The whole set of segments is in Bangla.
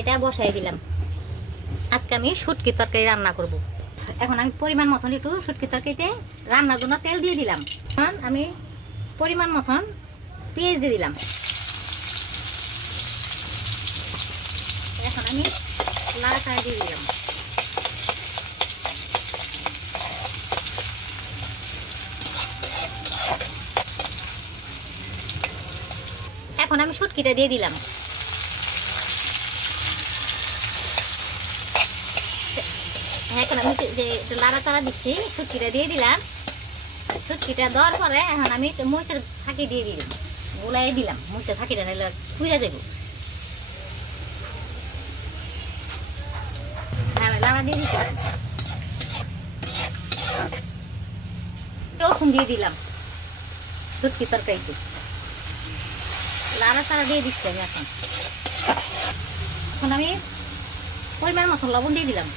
এটা বসাই দিলাম। আজকে আমি শুটকি তরকারি রান্না করব। এখন আমি পরিমাণ মতন একটু শুটকি তরকারিতে রান্নার জন্য তেল দিয়ে দিলাম। এখন আমি পরিমাণ মতন পেঁয়াজ দিয়ে দিলাম। এখন আমি নাড়াচাড়া দিয়ে দিলাম। এখন আমি শুটকিটা দিয়ে দিলাম। এখন আমি যে নাড়াচাড়া দিচ্ছি, শুটকিটা দিয়ে দিলাম। শুটকিটা দেওয়ার পরে এখন আমি মরিচের ফাঁকি দিয়ে দিলাম, গোলাই দিলাম। মরিচের ফাঁকিটা নিলে পুড়ে যাব। লাড়া দিয়ে দিচ্ছি, রসুন দিয়ে দিলাম শুটকি তরকারিতে। নাড়াচাড়া দিয়ে দিচ্ছি আমি। এখন আমি পরিমাণ মতো লবণ দিয়ে দিলাম।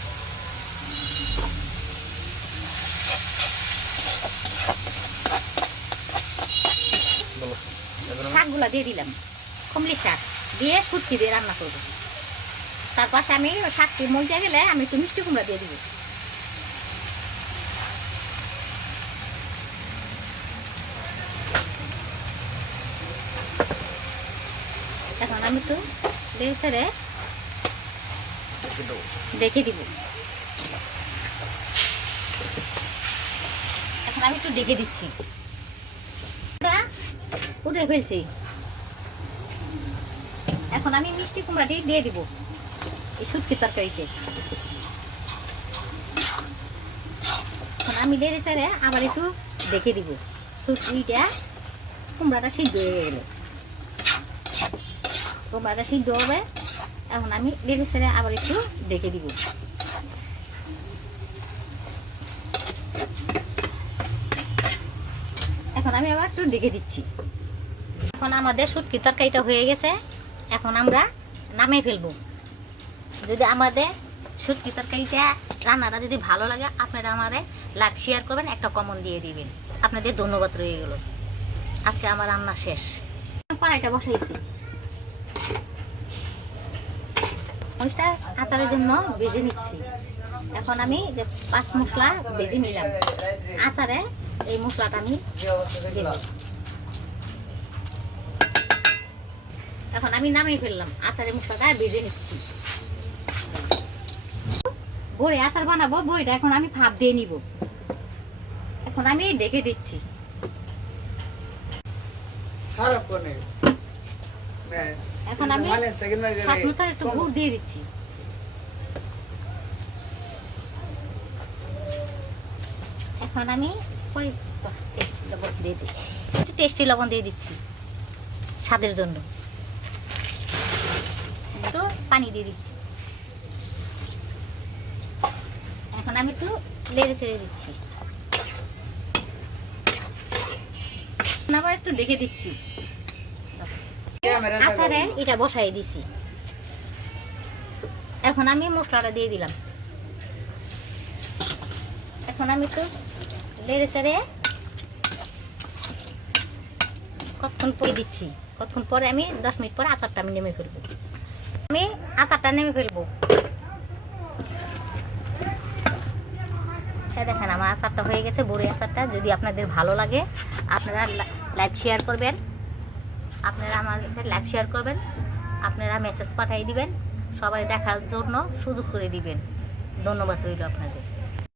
শাকগুলা দিয়ে দিলাম, কমলি শাক দিয়ে শুটকি দিয়ে রান্না করবো। তার পাশে আমি শাকটি মজে গেলে আমি একটু মিষ্টি কুমড়া দিয়ে দিব। এখন আমি একটু ছেড়ে দেখে দিব। এখন আমি একটু ডেকে দিচ্ছি, উঠে ফেলছি। এখন আমি মিষ্টি কুমড়াটি দিয়ে দিব এই শুটকি তরকারিতে। এখন আমি লেড়ে চেড়ে আবার একটু ডেকে দিব। শুটকিটা কুমড়াটা সিদ্ধ হয়ে গেল, কুমড়াটা সিদ্ধ হবে। এখন আমি লেড়ে চেড়ে আবার একটু ডেকে দিব। এখন আমি আবার একটু ডেকে দিচ্ছি। এখন আমাদের শুটকি তরকারিটা হয়ে গেছে। এখন আমরা নামিয়ে ফেলবো। যদি আমাদের শুটকি তরকারিটা রান্নাটা যদি ভালো লাগে, আপনারা আমারে লাইক শেয়ার করবেন, একটা কমেন্ট দিয়ে দিবেন। আপনাদের ধন্যবাদ রয়ে গেল। আজকে আমার রান্না শেষ। কড়াইটা বসাইছি, ওইটা আচারের জন্য ভেজে নিচ্ছি। এখন আমি যে 5 মশলা ভেজে নিলাম আচারে, এই মশলাটা আমি দেব। এখন আমি নামিয়ে ফেললাম, আচারের মশলাটা ভেজে নিচ্ছি। বড়ি আচার বানাবো, বড়িটা এখন আমি ভাপ দিয়ে নিব। এখন আমি ডেকে দিচ্ছি। এখন আমি স্বাদ মতো একটু গুড় দিয়ে দিচ্ছি। এখন আমি টেস্টি লবণ দিয়ে দিই, একটু টেস্টি লবণ দিয়ে দিচ্ছি স্বাদের জন্য। একটু পানি দিয়ে দিচ্ছি। এখন আমি একটু নেড়ে চেড়ে দিচ্ছি। আবার একটু ডেকে দিচ্ছি। আচারে এটা বসাই দিছি। এখন আমি মশলাটা দিয়ে দিলাম। এখন আমি একটু নেড়ে চেড়ে কতক্ষণ পরে দিচ্ছি। কতক্ষণ পরে আমি 10 মিনিট পরে আচারটা আমি নেমে ফেলবো। আমি আচারটা নেমে ফেলবো। দেখেন আমার আচারটা হয়ে গেছে, বড়ি আচারটা। যদি আপনাদের ভালো লাগে আপনারা লাইক শেয়ার করবেন, আপনারা আমাদের লাইক শেয়ার করবেন, আপনারা মেসেজ পাঠিয়ে দিবেন, সবাই দেখার জন্য সুযোগ করে দিবেন। ধন্যবাদ রইল আপনাদের।